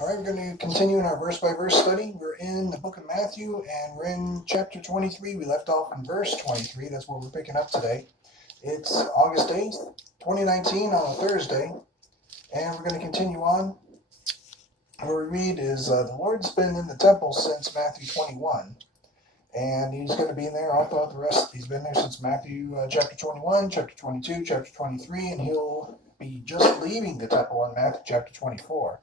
All right, we're going to continue in our verse by verse study. We're in the book of Matthew and we're in chapter 23. We left off in verse 23. That's where we're picking up today. It's August 8th, 2019 on a Thursday. And we're going to continue on. What we read is the Lord's been in the temple since Matthew 21. And he's going to be in there all throughout the rest. He's been there since Matthew chapter 21, chapter 22, chapter 23. And he'll be just leaving the temple in Matthew chapter 24.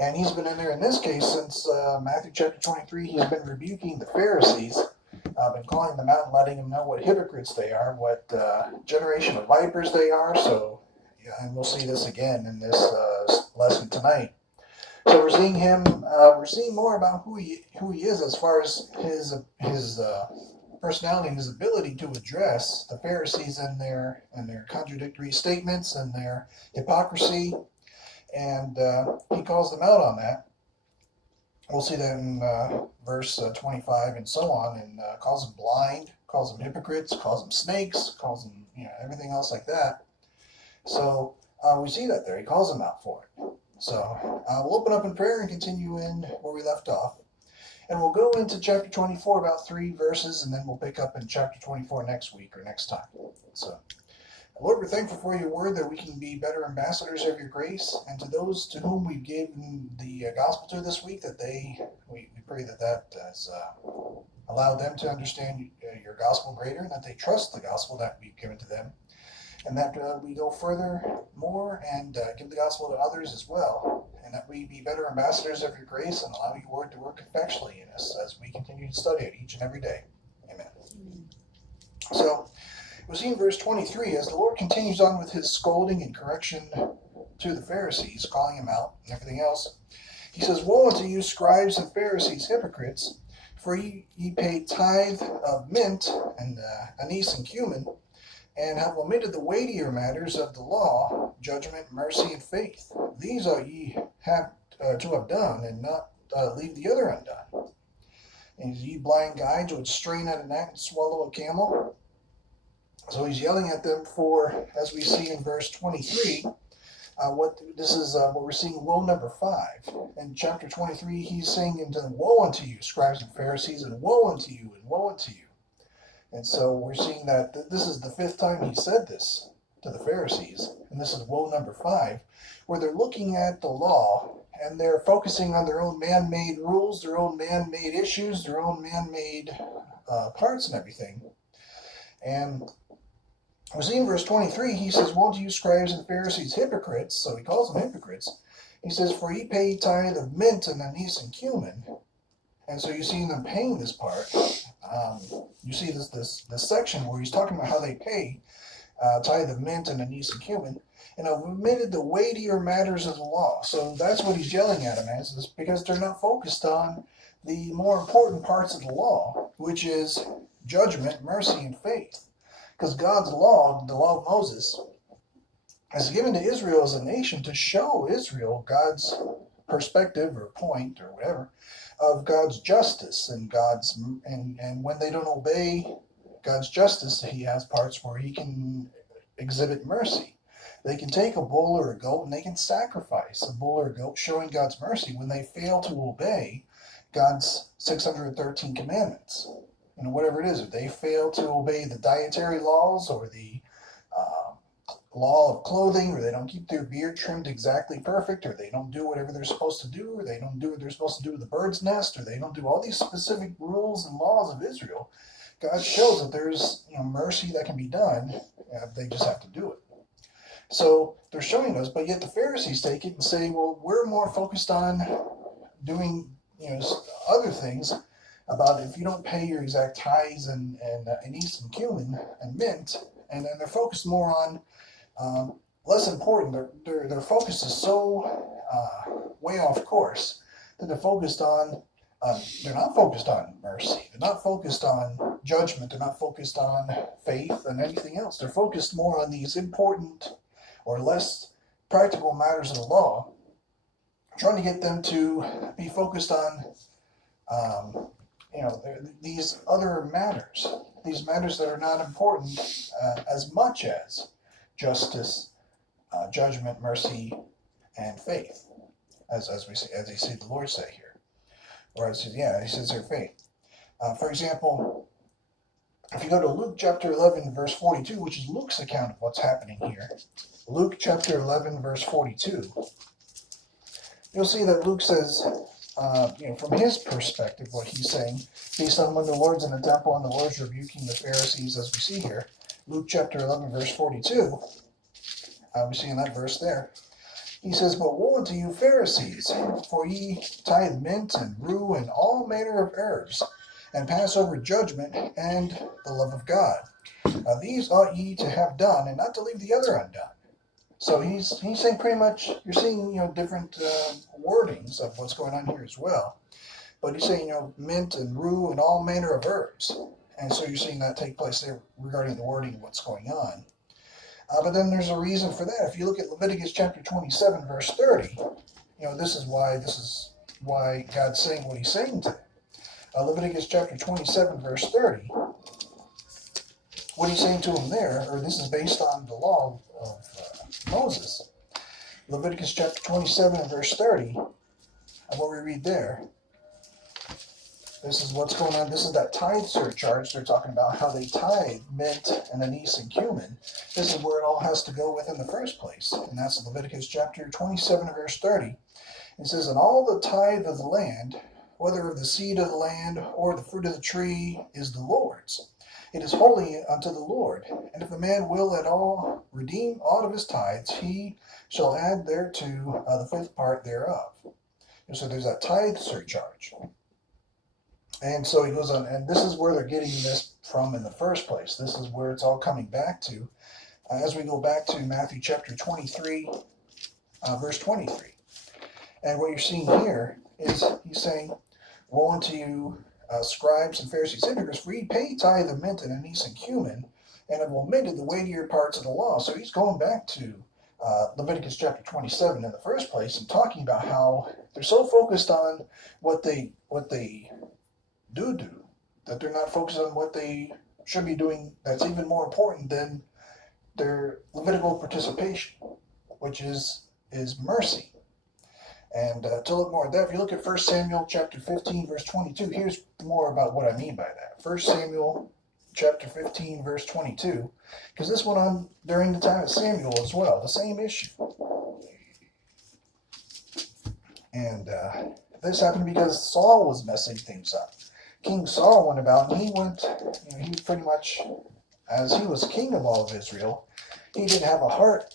And he's been in there in this case since Matthew chapter 23. He's been rebuking the Pharisees, been calling them out and letting them know what hypocrites they are, what generation of vipers they are. So, yeah, and we'll see this again in this lesson tonight. So we're seeing him. We're seeing more about who he is as far as his personality and his ability to address the Pharisees and their contradictory statements and their hypocrisy. And he calls them out on that. We'll see that in verse 25 and so on, and calls them blind, calls them hypocrites, calls them snakes, calls them everything else like that. So we see that there. He calls them out for it. So we'll open up in prayer and continue in where we left off. And we'll go into chapter 24, about 3 verses, and then we'll pick up in chapter 24 next week or next time. So, Lord, we're thankful for your word that we can be better ambassadors of your grace, and to those to whom we've given the gospel to this week, that we pray that has allowed them to understand your gospel greater, and that they trust the gospel that we've given to them, and that we go further more and give the gospel to others as well, and that we be better ambassadors of your grace and allow your word to work effectually in us as we continue to study it each and every day. Amen. So, we see in verse 23, as the Lord continues on with his scolding and correction to the Pharisees, calling them out and everything else, he says, "Woe unto you, scribes and Pharisees, hypocrites, for ye pay tithe of mint and anise and cumin, and have omitted the weightier matters of the law, judgment, mercy, and faith. These ought ye have to have done, and not leave the other undone. And ye blind guides which strain at a gnat and swallow a camel." So he's yelling at them for, as we see in verse 23, what we're seeing, woe number 5. In chapter 23, he's saying into them, "Woe unto you, scribes and Pharisees, and woe unto you, and woe unto you." And so we're seeing that this is the 5th time he said this to the Pharisees, and this is woe number 5, where they're looking at the law, and they're focusing on their own man-made rules, their own man-made issues, their own man-made parts and everything. And we see in verse 23, he says, "Woe to you, scribes and Pharisees, hypocrites." So he calls them hypocrites. He says, "For ye pay tithe of mint and anise and cumin." And so you see them paying this part. You see this section where he's talking about how they pay tithe of mint and anise and cumin, and have omitted the weightier matters of the law. So that's what he's yelling at them as, is because they're not focused on the more important parts of the law, which is judgment, mercy, and faith. Because God's law, the law of Moses, is given to Israel as a nation to show Israel God's perspective or point or whatever of God's justice and and when they don't obey God's justice, he has parts where he can exhibit mercy. They can take a bull or a goat and they can sacrifice a bull or a goat, showing God's mercy when they fail to obey God's 613 commandments. Whatever it is, if they fail to obey the dietary laws or the law of clothing, or they don't keep their beard trimmed exactly perfect, or they don't do whatever they're supposed to do, or they don't do what they're supposed to do with the bird's nest, or they don't do all these specific rules and laws of Israel, God shows that there's mercy that can be done. They just have to do it. So they're showing us, but yet the Pharisees take it and say, well, we're more focused on doing other things, about if you don't pay your exact tithes and anise and cumin and mint, and then they're focused more on less important. Their focus is so way off course that they're focused on. They're not focused on mercy. They're not focused on judgment. They're not focused on faith and anything else. They're focused more on these important or less practical matters of the law, trying to get them to be focused on these other matters, these matters that are not important as much as justice, judgment, mercy, and faith. as you see the Lord say here, or he says their faith. For example, if you go to Luke chapter 11, verse 42, which is Luke's account of what's happening here, Luke chapter 11, verse 42, you'll see that Luke says, from his perspective, what he's saying, based on when the Lord's in the temple and the Lord's rebuking the Pharisees, as we see here, Luke chapter 11, verse 42, we see in that verse there, he says, "But woe unto you, Pharisees, for ye tithe mint and rue and all manner of herbs, and pass over judgment and the love of God. These ought ye to have done, and not to leave the other undone." So he's saying pretty much, you're seeing different wordings of what's going on here as well. But he's saying mint and rue and all manner of herbs, and so you're seeing that take place there regarding the wording of what's going on. But then there's a reason for that. If you look at Leviticus chapter 27, verse 30, this is why God's saying what he's saying to them. Leviticus chapter 27, verse 30, what he's saying to him there, or this is based on the law of Moses. Leviticus chapter 27 and verse 30, and what we read there, this is what's going on. This is that tithe surcharge. They're talking about how they tithe mint and anise and cumin. This is where it all has to go with in the first place. And that's Leviticus chapter 27 and verse 30. It says, "And all the tithe of the land, whether of the seed of the land or the fruit of the tree, is the Lord's. It is holy unto the Lord. And if a man will at all redeem aught of his tithes, he shall add thereto the fifth part thereof." And so there's that tithe surcharge. And so he goes on, and this is where they're getting this from in the first place. This is where it's all coming back to. As we go back to Matthew chapter 23, verse 23. And what you're seeing here is he's saying, "Woe unto you, scribes and Pharisees, hypocrites, for ye pay tithe of mint and anise and cumin, and have omitted the weightier parts of the law." So he's going back to Leviticus chapter 27 in the first place and talking about how they're so focused on what they do, that they're not focused on what they should be doing that's even more important than their Levitical participation, which is mercy. And to look more at that, if you look at 1 Samuel chapter 15, verse 22, here's more about what I mean by that. 1 Samuel chapter 15, verse 22, because this went on during the time of Samuel as well, the same issue. And this happened because Saul was messing things up. King Saul went about, and he pretty much, as he was king of all of Israel, he didn't have a heart,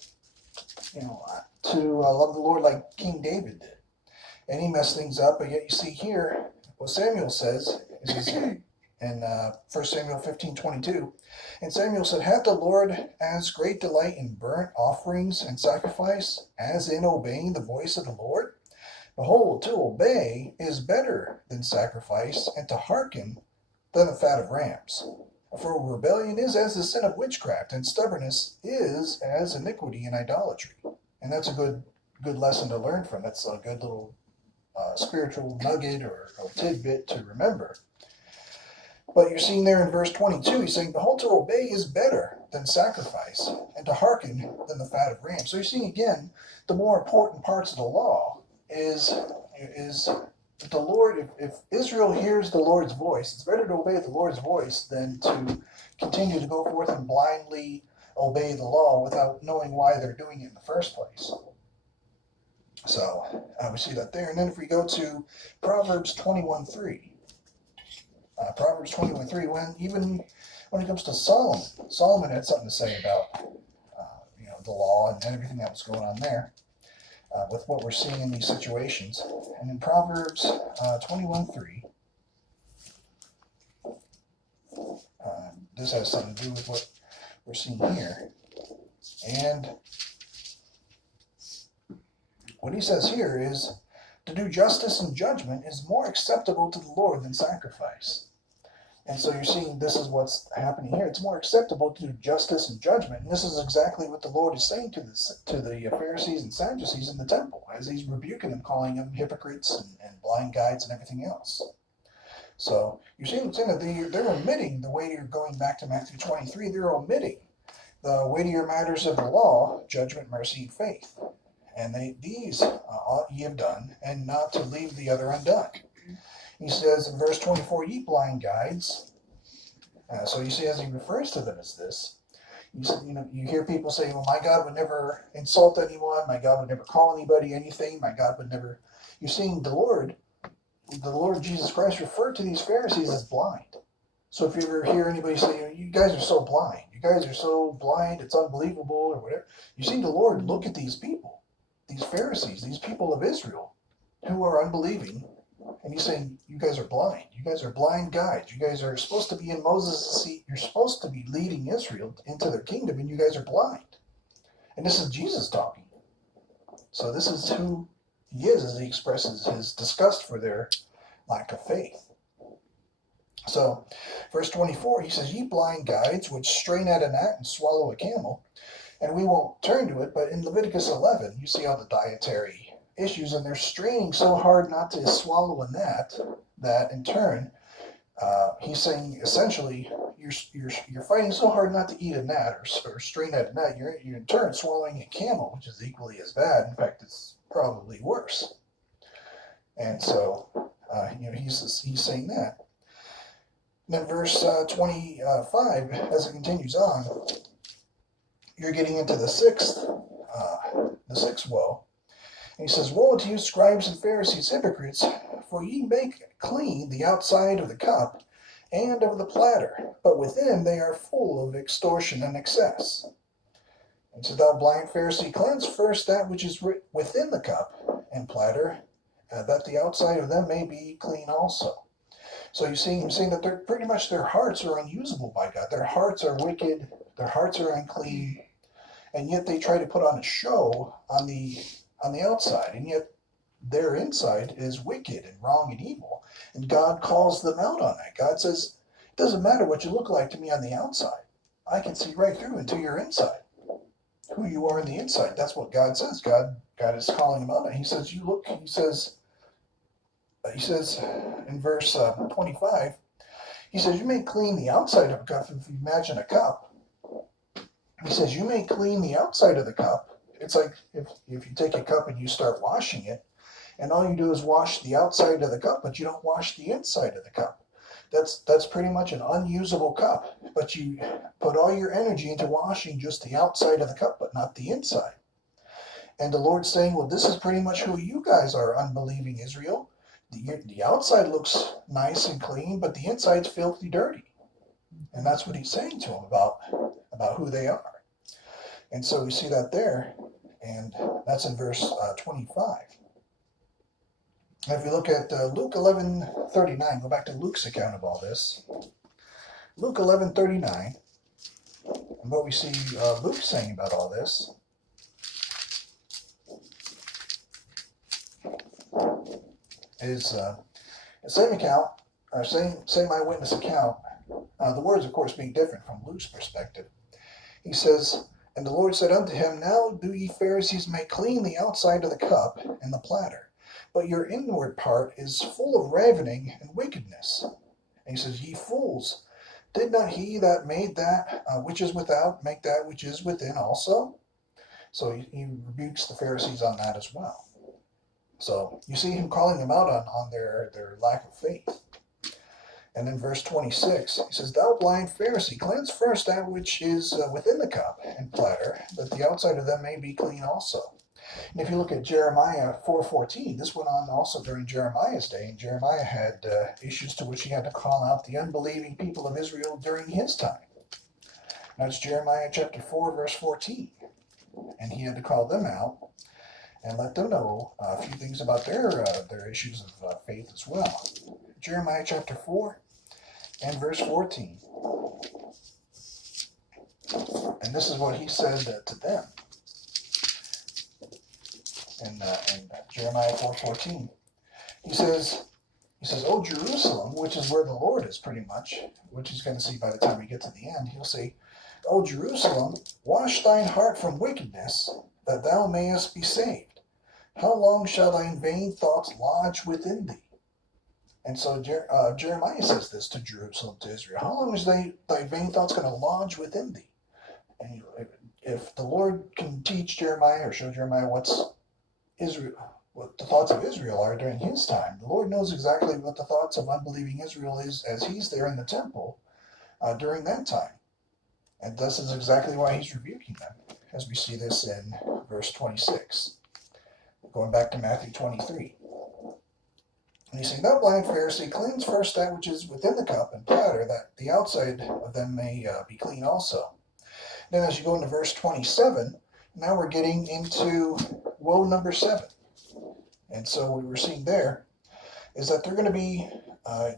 to love the Lord like King David did. And he messed things up, but yet you see here, what Samuel says, is in 1 Samuel 15:22, and Samuel said, "Hath the Lord as great delight in burnt offerings and sacrifice as in obeying the voice of the Lord? Behold, to obey is better than sacrifice, and to hearken than the fat of rams. For rebellion is as the sin of witchcraft, and stubbornness is as iniquity and idolatry." And that's a good lesson to learn from. That's a good little spiritual nugget or tidbit to remember. But you're seeing there in verse 22, he's saying, "Behold, to obey is better than sacrifice, and to hearken than the fat of rams." So you're seeing again, the more important parts of the law is the Lord. If Israel hears the Lord's voice, it's better to obey the Lord's voice than to continue to go forth and blindly obey the law without knowing why they're doing it in the first place. So we see that there. And then if we go to Proverbs 21:3, Proverbs 21:3, when it comes to Solomon had something to say about the law and everything that was going on there with what we're seeing in these situations. And in Proverbs 21:3, this has something to do with what we're seeing here. And what he says here is, "To do justice and judgment is more acceptable to the Lord than sacrifice." And so you're seeing this is what's happening here. It's more acceptable to do justice and judgment. And this is exactly what the Lord is saying to the Pharisees and Sadducees in the temple, as he's rebuking them, calling them hypocrites and blind guides and everything else. So you're seeing that they're omitting the weightier, going back to Matthew 23, they're omitting the weightier matters of the law, judgment, mercy, and faith. and these ought ye have done, and not to leave the other undone. He says in verse 24, ye blind guides. So you see, as he refers to them as this, you hear people say, well, my God would never insult anyone, my God would never call anybody anything, my God would never. You're seeing the Lord Jesus Christ referred to these Pharisees as blind. So if you ever hear anybody say, you guys are so blind, it's unbelievable, or whatever, you see the Lord look at these people, these Pharisees, these people of Israel, who are unbelieving, and he's saying, you guys are blind. You guys are blind guides. You guys are supposed to be in Moses' seat. You're supposed to be leading Israel into their kingdom, and you guys are blind. And this is Jesus talking. So this is who he is as he expresses his disgust for their lack of faith. So, verse 24, he says, ye blind guides, which strain at a gnat and swallow a camel. And we won't turn to it, but in Leviticus 11, you see all the dietary issues, and they're straining so hard not to swallow a gnat that in turn, he's saying essentially, you're fighting so hard not to eat a gnat or strain at a gnat, you're in turn swallowing a camel, which is equally as bad. In fact, it's probably worse. And so, he's saying that. And then verse 25, as it continues on, you're getting into the sixth woe. And he says, woe to you, scribes and Pharisees, hypocrites, for ye make clean the outside of the cup and of the platter, but within they are full of extortion and excess. And so thou blind Pharisee, cleanse first that which is within the cup and platter, that the outside of them may be clean also. So you see him saying that they're pretty much their hearts are unusable by God. Their hearts are wicked, their hearts are unclean, and yet they try to put on a show on the outside, and yet their inside is wicked and wrong and evil. And God calls them out on that. God says, it doesn't matter what you look like to me on the outside. I can see right through into your inside, who you are on the inside. That's what God says. God is calling them out. He says, he says in verse 25, he says, you may clean the outside of a cup. If you imagine a cup, he says, you may clean the outside of the cup. It's like if you take a cup and you start washing it, and all you do is wash the outside of the cup, but you don't wash the inside of the cup. That's pretty much an unusable cup, but you put all your energy into washing just the outside of the cup, but not the inside. And the Lord's saying, well, this is pretty much who you guys are, unbelieving Israel. The outside looks nice and clean, but the inside's filthy dirty. And that's what he's saying to them about who they are. And so we see that there, and that's in verse 25. If you look at Luke 11:39, go back to Luke's account of all this. Luke 11:39, and what we see Luke saying about all this is the same account, or same eyewitness account. The words, of course, being different from Luke's perspective. He says, and the Lord said unto him, now do ye Pharisees make clean the outside of the cup and the platter, but your inward part is full of ravening and wickedness. And he says, ye fools, did not he that made that which is without make that which is within also? So he rebukes the Pharisees on that as well. So you see him calling them out on their lack of faith. And in verse 26, he says, thou blind Pharisee, cleanse first that which is within the cup and platter, that the outside of them may be clean also. And if you look at Jeremiah 4:14, this went on also during Jeremiah's day, and Jeremiah had issues to which he had to call out the unbelieving people of Israel during his time. That's Jeremiah chapter 4, verse 14. And he had to call them out and let them know a few things about their issues of faith as well. Jeremiah chapter 4 and verse 14. And this is what he said to them in Jeremiah 4:14. He says, O Jerusalem, which is where the Lord is pretty much, which he's going to see by the time we get to the end. He'll say, O Jerusalem, wash thine heart from wickedness, that thou mayest be saved. How long shall thine vain thoughts lodge within thee? And so Jeremiah says this to Jerusalem, to Israel. How long is thy vain thoughts going to lodge within thee? And if the Lord can teach Jeremiah or show Jeremiah what's Israel, what the thoughts of Israel are during his time. The Lord knows exactly what the thoughts of unbelieving Israel is as he's there in the temple during that time. And this is exactly why he's rebuking them, as we see this in verse 26. Going back to Matthew 23. And he's saying, "Thou blind Pharisee, cleanse first that which is within the cup and platter, that the outside of them may be clean also." Then as you go into verse 27, now we're getting into woe number 7. And so what we're seeing there is that they're going to be,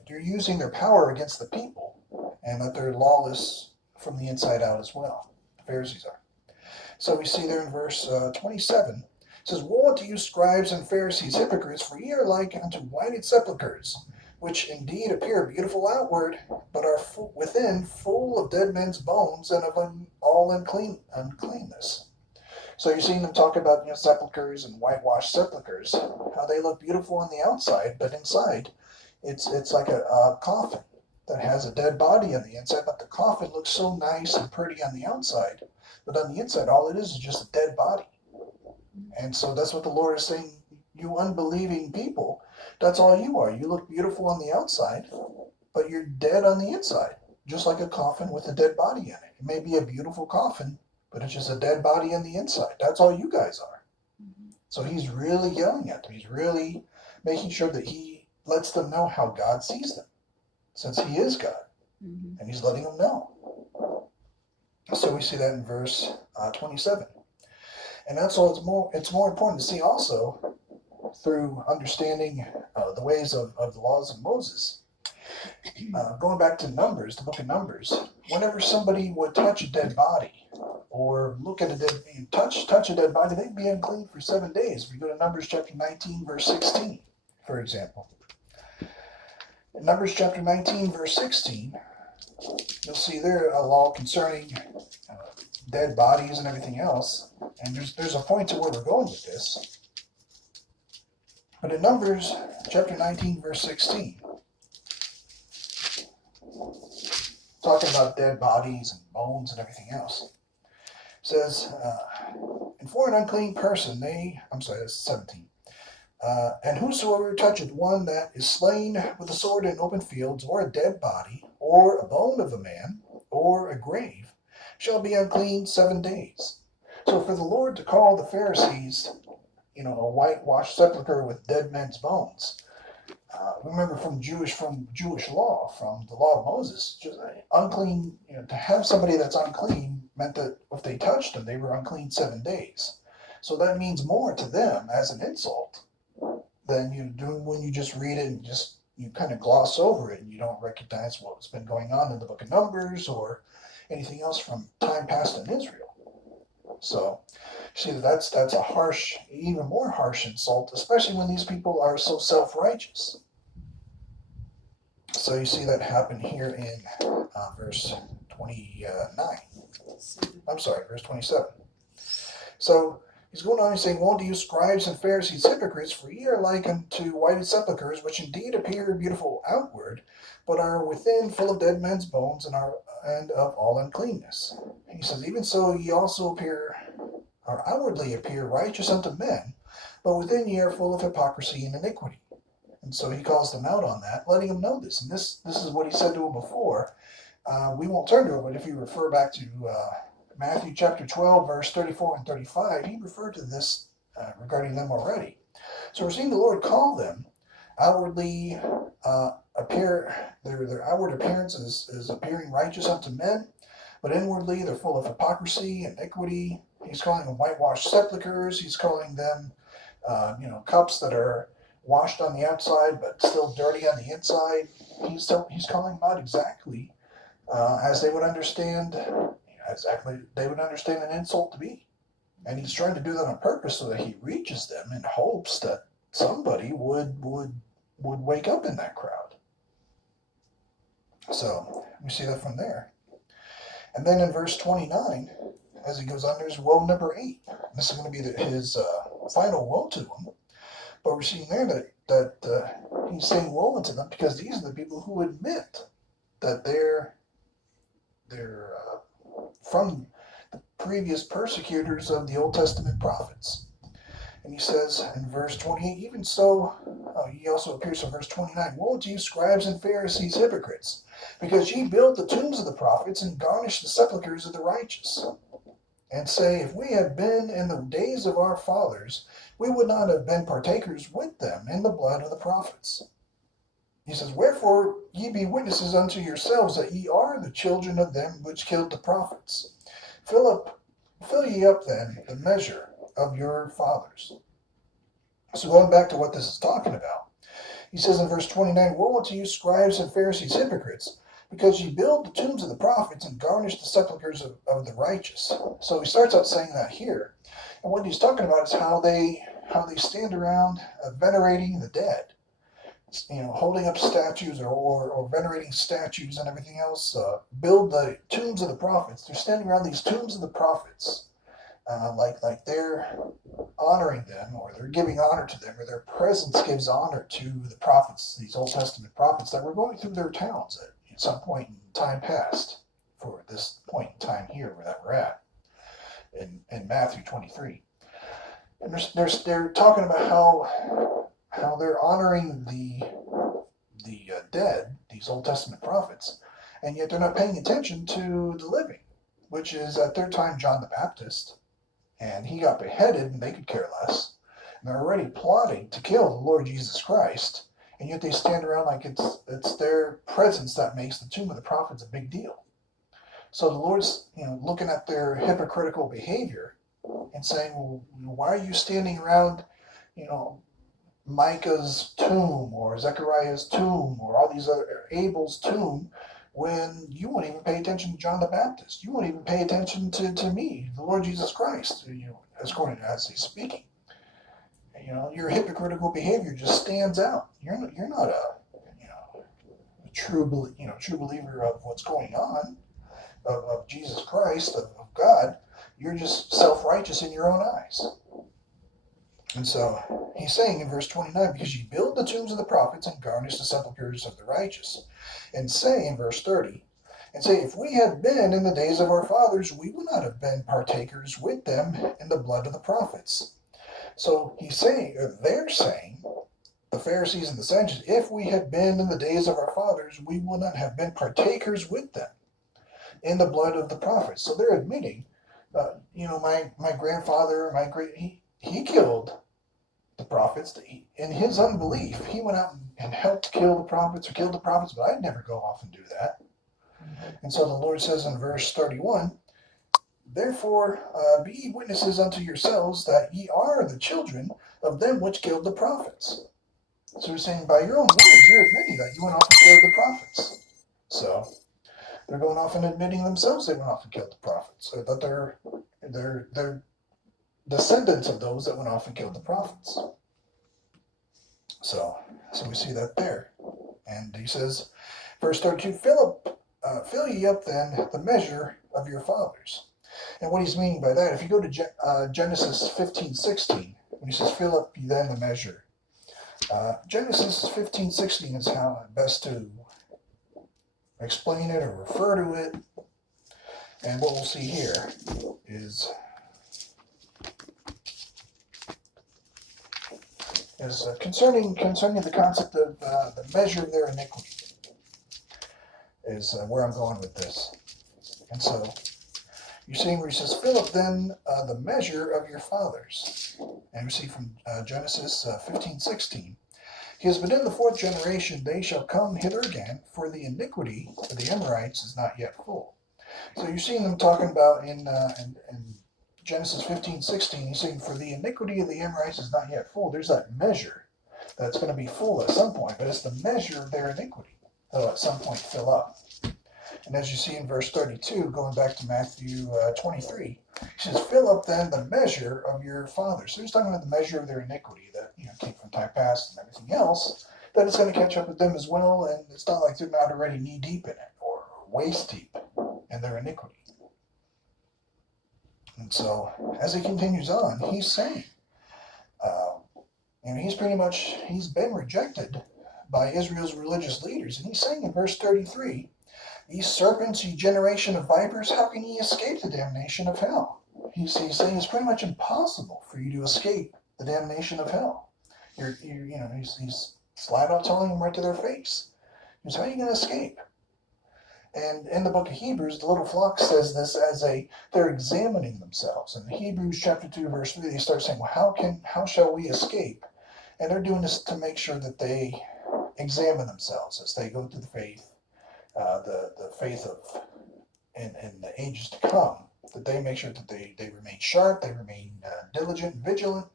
they're using their power against the people, and that they're lawless from the inside out as well. The Pharisees are. So we see there in verse 27, it says, "Woe unto you, scribes and Pharisees, hypocrites, for ye are like unto whited sepulchres, which indeed appear beautiful outward, but are within full of dead men's bones and of all uncleanness." So you're seeing them talk about sepulchres and whitewashed sepulchres, how they look beautiful on the outside, but inside it's like a coffin that has a dead body on the inside, but the coffin looks so nice and pretty on the outside, but on the inside all it is just a dead body. And so that's what the Lord is saying, you unbelieving people, that's all you are. You look beautiful on the outside, but you're dead on the inside, just like a coffin with a dead body in it. It may be a beautiful coffin, but it's just a dead body on the inside. That's all you guys are. So he's really yelling at them. He's really making sure that he lets them know how God sees them, since he is God. And he's letting them know. So we see that in verse 27. And that's all. It's more important to see also through understanding the ways of the laws of Moses. Going back to Numbers, the book of Numbers, whenever somebody would touch a dead body or look at a dead touch a dead body, they'd be unclean for 7 days. We go to Numbers chapter 19, verse 16, for example. In Numbers chapter 19, verse 16, you'll see there a law concerning dead bodies and everything else. And there's a point to where we're going with this. But in Numbers chapter 19, verse 16, talking about dead bodies and bones and everything else, says, "And for an unclean person, that's 17. And whosoever toucheth one that is slain with a sword in open fields, or a dead body, or a bone of a man, or a grave, shall be unclean 7 days." So for the Lord to call the Pharisees, a whitewashed sepulcher with dead men's bones, remember from Jewish law, from the law of Moses, just unclean, to have somebody that's unclean meant that if they touched them, they were unclean 7 days. So that means more to them as an insult than you do when you just read it and you kind of gloss over it and you don't recognize what's been going on in the book of Numbers or anything else from time past in Israel. So see, that's a harsh, even more harsh insult, especially when these people are so self-righteous. So you see that happen here in verse 29. Verse 27. So he's going on and saying, "Woe to you, scribes and Pharisees, hypocrites, for ye are like unto whited sepulchres, which indeed appear beautiful outward, but are within full of dead men's bones and of all uncleanness." He says, "Even so ye also outwardly appear righteous unto men, but within ye are full of hypocrisy and iniquity." And so he calls them out on that, letting them know this. And this is what he said to them before. We won't turn to it, but if you refer back to Matthew chapter 12, verse 34 and 35, he referred to this regarding them already. So we're seeing the Lord call them outwardly appear, their outward appearance is appearing righteous unto men, but inwardly they're full of hypocrisy and iniquity. He's calling them whitewashed sepulchres. He's calling them, cups that are washed on the outside but still dirty on the inside. He's calling them out exactly as they would understand an insult to be. And he's trying to do that on purpose so that he reaches them in hopes that somebody would wake up in that crowd. So we see that from there. And then in verse 29, as he goes on, there's woe number 8. This is going to be his final woe to them. But we're seeing there that he's saying woe unto them because these are the people who admit that they're from the previous persecutors of the Old Testament prophets. And he says in verse 28, even so, he also appears in verse 29, woe to you, scribes and Pharisees, hypocrites, because ye build the tombs of the prophets and garnish the sepulchres of the righteous, and say, if we had been in the days of our fathers, we would not have been partakers with them in the blood of the prophets. He says, wherefore ye be witnesses unto yourselves that ye are the children of them which killed the prophets. Fill ye up then the measure of your fathers. So going back to what this is talking about, he says in verse 29, woe unto you, scribes and Pharisees, hypocrites, because ye build the tombs of the prophets and garnish the sepulchres of the righteous. So he starts out saying that here. And what he's talking about is how they stand around venerating the dead. Holding up statues or venerating statues and everything else. Build the tombs of the prophets. They're standing around these tombs of the prophets. Like they're honoring them, or they're giving honor to them, or their presence gives honor to the prophets, these Old Testament prophets that were going through their towns at some point in time past, for this point in time here where that we're at in Matthew 23. And they're talking about how they're honoring the dead, these Old Testament prophets, and yet they're not paying attention to the living, which is at their time John the Baptist. And he got beheaded, and they could care less. And they're already plotting to kill the Lord Jesus Christ, and yet they stand around like it's their presence that makes the tomb of the prophets a big deal. So the Lord's looking at their hypocritical behavior and saying, well, why are you standing around, Micah's tomb or Zechariah's tomb or all these other Abel's tomb, when you won't even pay attention to John the Baptist? You won't even pay attention to me, the Lord Jesus Christ, as he's speaking. Your hypocritical behavior just stands out. You're not a true believer of what's going on, of Jesus Christ, of God. You're just self-righteous in your own eyes. And so he's saying in verse 29, because ye build the tombs of the prophets and garnish the sepulchres of the righteous. And say in verse 30, and say, if we had been in the days of our fathers, we would not have been partakers with them in the blood of the prophets. So they're saying, the Pharisees and the Sadducees, if we had been in the days of our fathers, we would not have been partakers with them in the blood of the prophets. So they're admitting, my grandfather, he killed the prophets. In his unbelief, he went out and helped kill the prophets or killed the prophets, but I'd never go off and do that. And so the Lord says in verse 31, therefore be ye witnesses unto yourselves that ye are the children of them which killed the prophets. So he's saying, by your own words, you're admitting that you went off and killed the prophets. So they're going off and admitting themselves they went off and killed the prophets, or that they're descendants of those that went off and killed the prophets. So we see that there. And he says, verse 32, fill ye up then the measure of your fathers. And what he's meaning by that, if you go to Genesis 15:16, when he says, fill up ye then the measure, Genesis 15:16 is how best to explain it or refer to it. And what we'll see here is concerning the concept of the measure of their iniquity is where I'm going with this. And so you're seeing where he says, fill up then the measure of your fathers. And we see from Genesis 15:16, he says, but in the fourth generation they shall come hither again, for the iniquity of the Amorites is not yet full. So you're seeing them talking about in Genesis 15:16, he's saying, for the iniquity of the Amorites is not yet full. There's that measure that's going to be full at some point, but it's the measure of their iniquity that'll at some point fill up. And as you see in verse 32, going back to Matthew 23, he says, fill up then the measure of your fathers. So he's talking about the measure of their iniquity that came from time past and everything else, that it's going to catch up with them as well, and it's not like they're not already knee deep in it or waist deep in their iniquity. And so, as he continues on, he's saying, he's been rejected by Israel's religious leaders. And he's saying in verse 33, ye serpents, ye generation of vipers, how can ye escape the damnation of hell? He's saying it's pretty much impossible for you to escape the damnation of hell. He's flat out telling them right to their face. He says, how are you going to escape? And in the book of Hebrews, the little flock says this as they're examining themselves. In Hebrews chapter 2, verse 3, they start saying, well, how shall we escape? And they're doing this to make sure that they examine themselves as they go through the faith, the faith of in the ages to come, that they make sure that they remain sharp, they remain diligent and vigilant,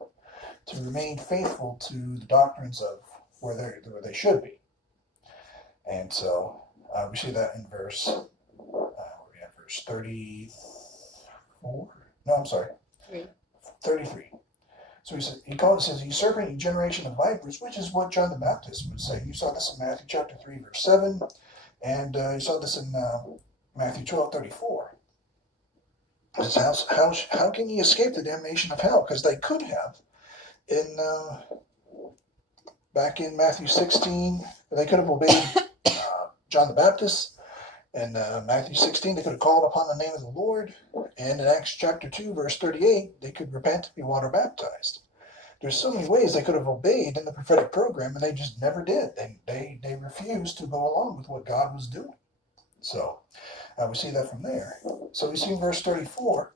to remain faithful to the doctrines of where they should be. And so we see that in verse 34. No, I'm sorry, 33. So he says, "You serpent, you generation of vipers," which is what John the Baptist would say. You saw this in Matthew chapter 3, verse 7, and you saw this in Matthew 12:34. It says, how can ye escape the damnation of hell? Because they could have. Back in Matthew 16, they could have obeyed John the Baptist. In Matthew 16, they could have called upon the name of the Lord. And in Acts chapter 2, verse 38, they could repent and be water baptized. There's so many ways they could have obeyed in the prophetic program, and they just never did. They refused to go along with what God was doing. So we see that from there. So we see in verse 34,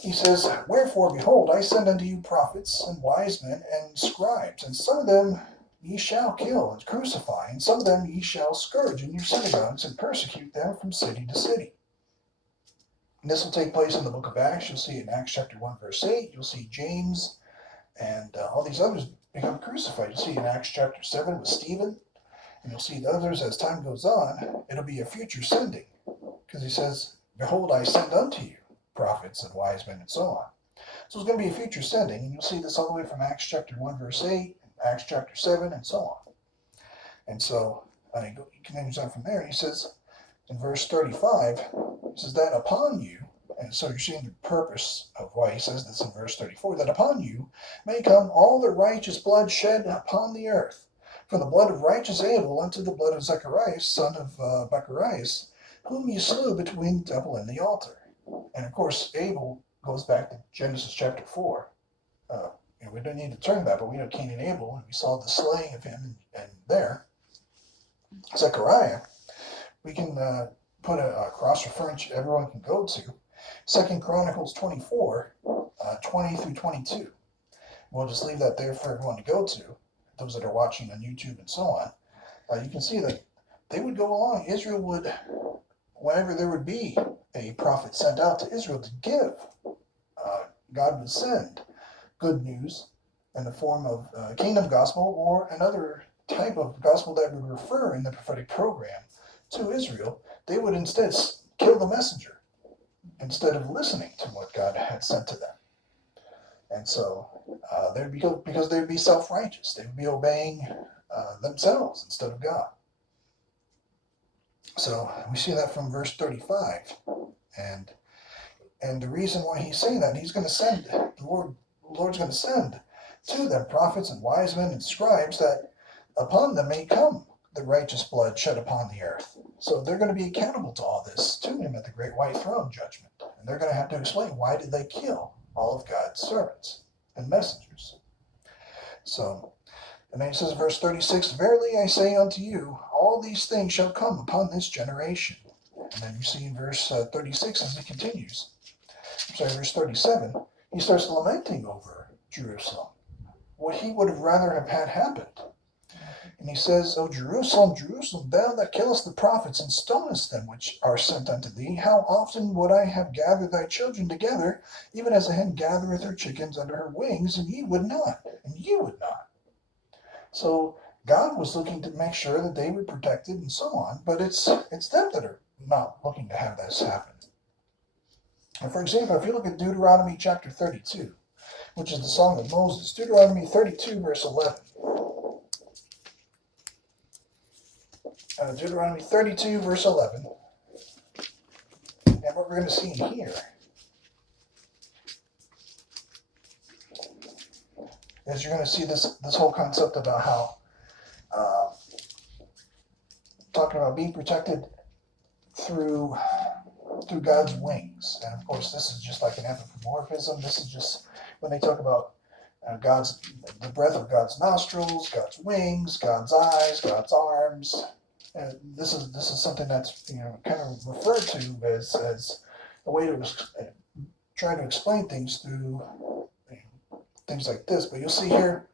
he says, "Wherefore, behold, I send unto you prophets and wise men and scribes, and some of them ye shall kill and crucify, and some of them ye shall scourge in your synagogues and persecute them from city to city." And this will take place in the book of Acts. You'll see in Acts chapter 1, verse 8. You'll see James and all these others become crucified. You'll see in Acts chapter 7 with Stephen. And you'll see the others as time goes on. It'll be a future sending. Because he says, "Behold, I send unto you prophets and wise men," and so on. So it's going to be a future sending. And you'll see this all the way from Acts chapter 1, verse 8, Acts chapter 7, and so on. And so he continues on from there. He says in verse 35, he says that upon you, and so you're seeing the purpose of why he says this in verse 34, that upon you may come all the righteous blood shed upon the earth, from the blood of righteous Abel unto the blood of Zacharias, son of Bacharias, whom you slew between the temple and the altar. And of course, Abel goes back to Genesis chapter 4. We don't need to turn that, but we know Cain and Abel, and we saw the slaying of him, and there. Zechariah, we can put a cross-reference everyone can go to. 2 Chronicles 24, 20 through 22. We'll just leave that there for everyone to go to, those that are watching on YouTube and so on. You can see that they would go along. Israel would, whenever there would be a prophet sent out to Israel to give, God would send good news in the form of kingdom gospel or another type of gospel that would refer in the prophetic program to Israel. They would instead kill the messenger instead of listening to what God had sent to them. And so because they would be self-righteous, they would be obeying themselves instead of God. So we see that from verse 35, and the reason why he's saying that, he's going to send, the Lord's going to send to them prophets and wise men and scribes, that upon them may come the righteous blood shed upon the earth. So they're going to be accountable to all this to him at the great white throne judgment. And they're going to have to explain, why did they kill all of God's servants and messengers? So, and then he says in verse 36, "Verily I say unto you, all these things shall come upon this generation." And then you see in verse 36 as he continues, verse 37, he starts lamenting over Jerusalem, what he would have rather have had happened. And he says, "O Jerusalem, Jerusalem, thou that killest the prophets and stonest them which are sent unto thee, how often would I have gathered thy children together, even as a hen gathereth her chickens under her wings, and ye would not, and ye would not." So God was looking to make sure that they were protected and so on, but it's them that are not looking to have this happen. And for example, if you look at Deuteronomy chapter 32, which is the Song of Moses, Deuteronomy 32, verse 11. Deuteronomy 32, verse 11. And what we're going to see in here is you're going to see this whole concept about how talking about being protected through God's wings. And of course, this is just like an anthropomorphism. This is just when they talk about the breath of God's nostrils, God's wings, God's eyes, God's arms. This is something that's kind of referred to as a way to try to explain things through things like this. But you'll see here,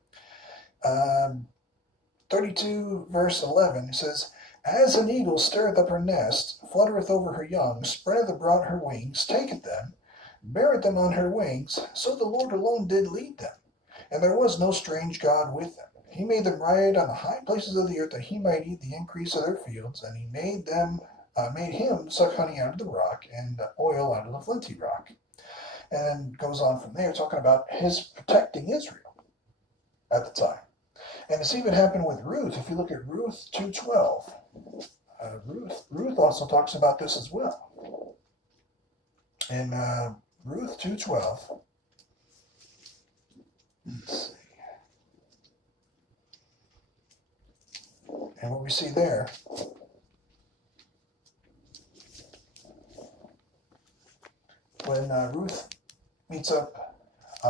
32 verse 11, it says, "As an eagle stirreth up her nest, fluttereth over her young, spreadeth abroad her wings, taketh them, beareth them on her wings, so the Lord alone did lead them. And there was no strange God with them. He made them ride on the high places of the earth, that he might eat the increase of their fields. And he made him suck honey out of the rock, and oil out of the flinty rock." And then goes on from there, talking about his protecting Israel at the time. And it's even happened with Ruth. If you look at Ruth 2:12, Ruth also talks about this as well. In Ruth 2:12, let's see. And what we see there, when Ruth meets up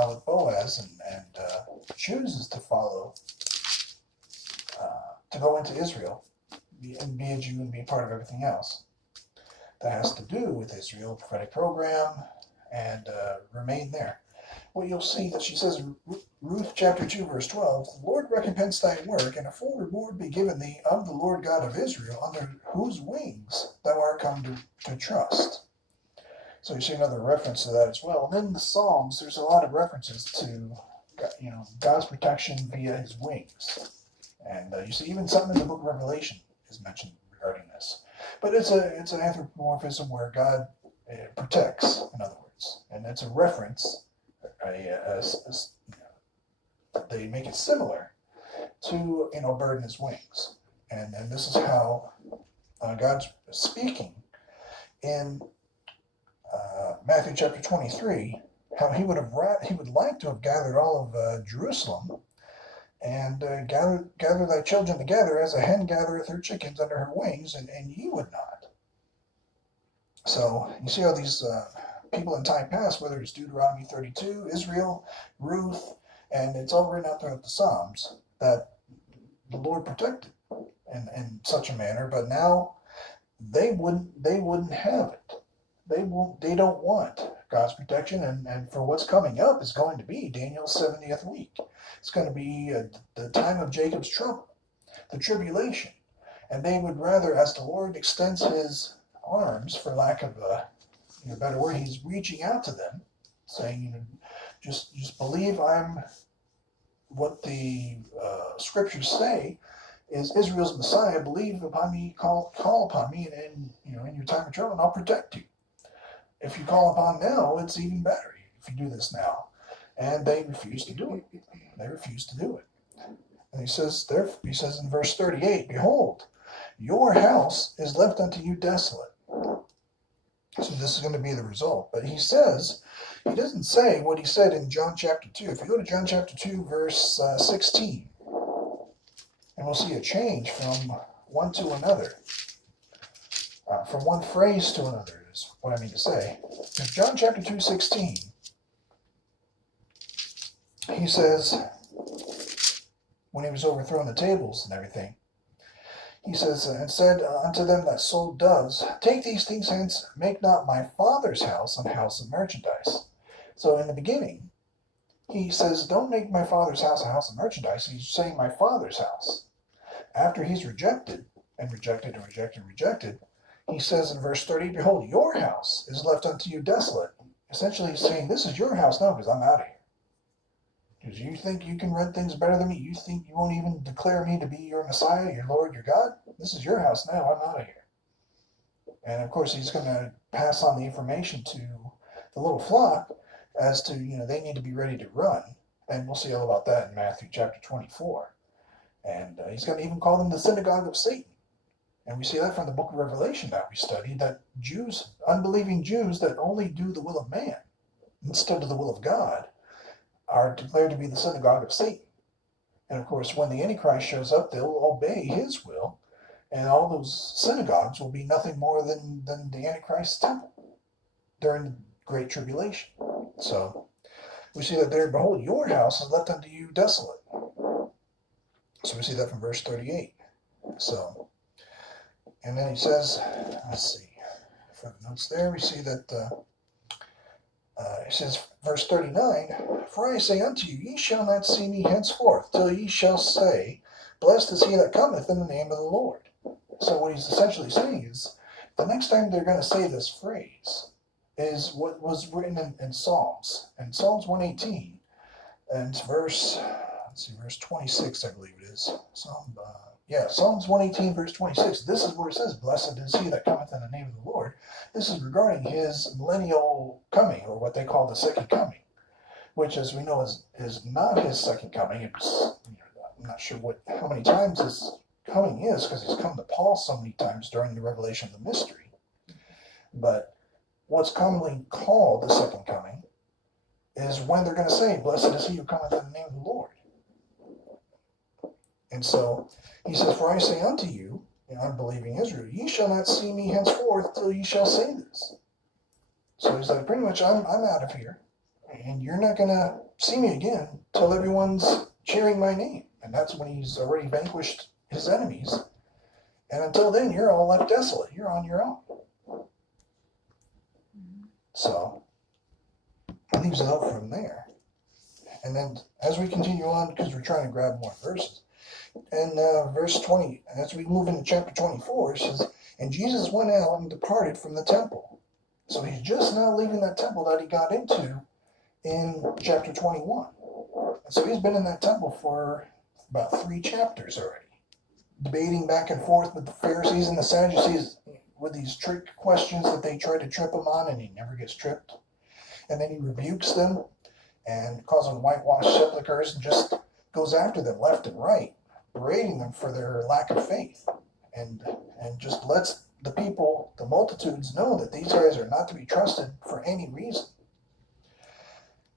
with Boaz and chooses to follow, to go into Israel and be a Jew and be part of everything else that has to do with Israel, prophetic program, and remain there. Well, you'll see that she says in Ruth chapter 2, verse 12, "The Lord recompense thy work, and a full reward be given thee of the Lord God of Israel, under whose wings thou art come to trust." So you see another reference to that as well. And then in the Psalms, there's a lot of references to God's protection via his wings. And you see even something in the book of Revelation is mentioned regarding this. But it's an anthropomorphism where God protects, in other words. And it's a reference, they make it similar to a bird and his wings. And this is how God's speaking in Matthew chapter 23, how he would like to have gathered all of Jerusalem and gather thy children together as a hen gathereth her chickens under her wings, and ye would not. So you see how these people in time past, whether it's Deuteronomy 32, Israel, Ruth, and it's all written out throughout the Psalms, that the Lord protected in such a manner, but now they wouldn't have it. They don't want God's protection, and for what's coming up is going to be Daniel's 70th week. It's going to be the time of Jacob's trouble, the tribulation. And they would rather, as the Lord extends his arms, for lack of a better word, he's reaching out to them, saying, just believe I'm what the scriptures say is Israel's Messiah. Believe upon me, call upon me, and in your time of trouble, and I'll protect you. If you call upon now, it's even better if you do this now. And they refuse to do it. They refuse to do it. And he says in verse 38, "Behold, your house is left unto you desolate." So this is going to be the result. But he doesn't say what he said in John chapter 2. If you go to John chapter 2, verse 16, and we'll see a change from one to another, from one phrase to another is what I mean to say. In John chapter 2, 16, he says, when he was overthrowing the tables and everything, he says, "And said unto them that sold doves, Take these things hence, make not my Father's house an house of merchandise." So in the beginning, he says, don't make my Father's house a house of merchandise. He's saying my Father's house. After he's rejected, he says in verse 30, "Behold, your house is left unto you desolate." Essentially he's saying, this is your house now because I'm out of here. Because you think you can run things better than me? You think you won't even declare me to be your Messiah, your Lord, your God? This is your house now. I'm out of here. And of course, he's going to pass on the information to the little flock as to, they need to be ready to run. And we'll see all about that in Matthew chapter 24. And he's going to even call them the synagogue of Satan. And we see that from the book of Revelation that we studied, that unbelieving Jews that only do the will of man instead of the will of God, are declared to be the synagogue of Satan. And of course, when the Antichrist shows up, they'll obey his will, and all those synagogues will be nothing more than the Antichrist's temple during the Great Tribulation. So we see that there, behold, your house is left unto you desolate. So we see that from verse 38. So, and then he says, let's see, from the notes there, we see that he says, verse 39, for I say unto you, ye shall not see me henceforth, till ye shall say, blessed is he that cometh in the name of the Lord. So what he's essentially saying is, the next time they're going to say this phrase is what was written in Psalms. In Psalms 118, and verse 26, I believe it is. Psalms 118, verse 26. This is where it says, blessed is he that cometh in the name of the Lord. This is regarding his millennial coming, or what they call the second coming, which, as we know, is not his second coming. It's, I'm not sure how many times his coming is, because he's come to Paul so many times during the revelation of the mystery. But what's commonly called the second coming is when they're going to say, blessed is he who cometh in the name of the Lord. And so he says, for I say unto you, unbelieving Israel, ye shall not see me henceforth till ye shall say this. So he's like, pretty much, I'm out of here, and you're not going to see me again till everyone's cheering my name. And that's when he's already vanquished his enemies. And until then, you're all left desolate. You're on your own. So it leaves it out from there. And then as we continue on, because we're trying to grab more verses, and verse 20, as we move into chapter 24, it says, and Jesus went out and departed from the temple. So he's just now leaving that temple that he got into in chapter 21. And so he's been in that temple for about 3 chapters already, debating back and forth with the Pharisees and the Sadducees with these trick questions that they try to trip him on, and he never gets tripped. And then he rebukes them and calls them whitewashed sepulchres and just goes after them left and right, berating them for their lack of faith, and just lets the people, the multitudes, know that these guys are not to be trusted for any reason.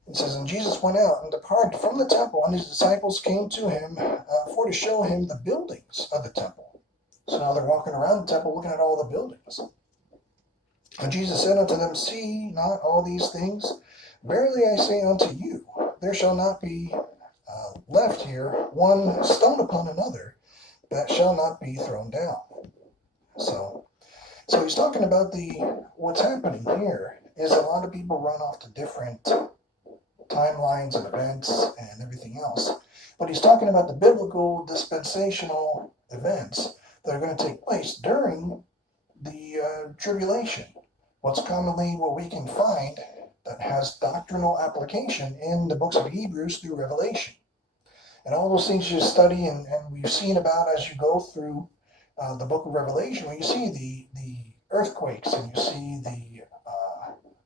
It says, and Jesus went out and departed from the temple, and his disciples came to him for to show him the buildings of the temple. So now they're walking around the temple looking at all the buildings. And Jesus said unto them, see not all these things? Verily I say unto you, there shall not be left here one stone upon another that shall not be thrown down. So he's talking about what's happening here is a lot of people run off to different timelines and events and everything else. But he's talking about the biblical dispensational events that are going to take place during the tribulation. What's commonly what we can find that has doctrinal application in the books of Hebrews through Revelation. And all those things you study and we've seen about as you go through the book of Revelation, when you see the earthquakes and you see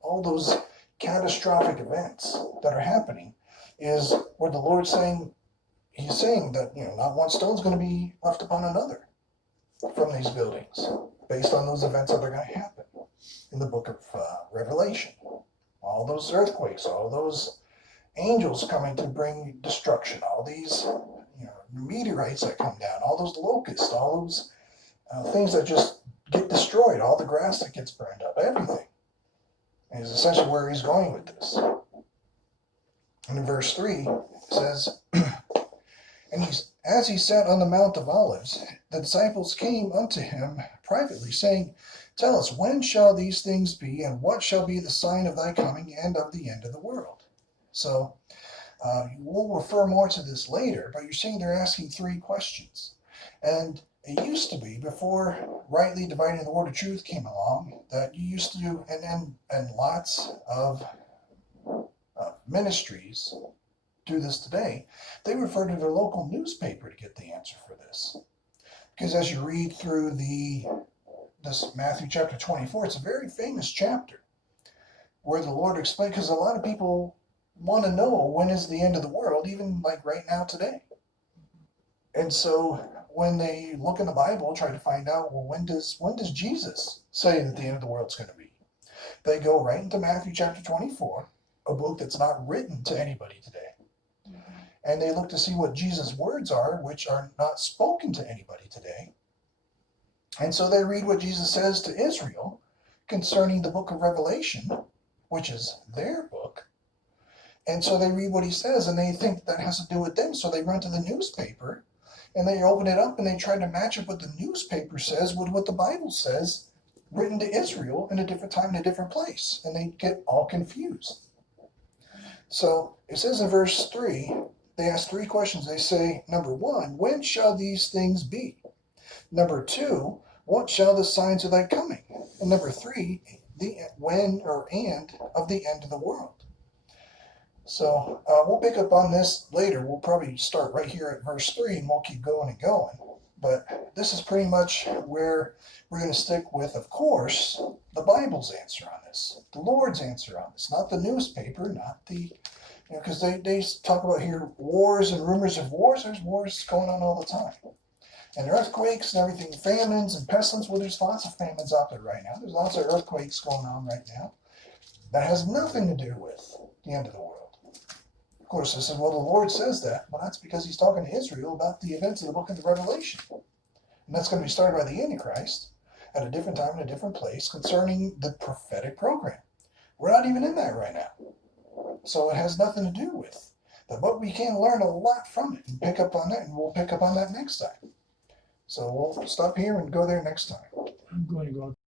all those catastrophic events that are happening, is where the Lord's saying, he's saying that, not one stone's going to be left upon another from these buildings based on those events that are going to happen in the book of Revelation. All those earthquakes, all those angels coming to bring destruction, all these meteorites that come down, all those locusts, all those things that just get destroyed, all the grass that gets burned up, everything is essentially where he's going with this. And in verse 3, it says, and as he sat on the Mount of Olives, the disciples came unto him privately, saying, tell us, when shall these things be, and what shall be the sign of thy coming and of the end of the world? So we'll refer more to this later, but you're seeing they're asking 3 questions. And it used to be, before rightly dividing the word of truth came along, that you used to, and lots of ministries do this today, they refer to their local newspaper to get the answer for this. Because as you read through this Matthew chapter 24, it's a very famous chapter where the Lord explains, because a lot of people want to know when is the end of the world, even like right now today. And so when they look in the Bible, try to find out, well, when does Jesus say that the end of the world's going to be? They go right into Matthew chapter 24, a book that's not written to anybody today. And they look to see what Jesus' words are, which are not spoken to anybody today. And so they read what Jesus says to Israel concerning the book of Revelation, which is their book. And so they read what he says and they think that has to do with them. So they run to the newspaper and they open it up and they try to match up what the newspaper says with what the Bible says, written to Israel in a different time in a different place. And they get all confused. So it says in verse 3, they ask 3 questions. They say, number 1, when shall these things be? Number 2, what shall the signs of thy coming? And number 3, the when or and of the end of the world. So we'll pick up on this later. We'll probably start right here at verse 3 and we'll keep going and going. But this is pretty much where we're going to stick with, of course, the Bible's answer on this. The Lord's answer on this. Not the newspaper, not the, because they talk about here wars and rumors of wars. There's wars going on all the time. And earthquakes and everything, famines and pestilence. Well, there's lots of famines out there right now. There's lots of earthquakes going on right now. That has nothing to do with the end of the world. Of course, I said, well, the Lord says that. Well, that's because he's talking to Israel about the events of the book of the Revelation. And that's going to be started by the Antichrist at a different time in a different place concerning the prophetic program. We're not even in that right now. So it has nothing to do with that. But we can learn a lot from it and pick up on that, and we'll pick up on that next time. So we'll stop here and go there next time. I'm going to go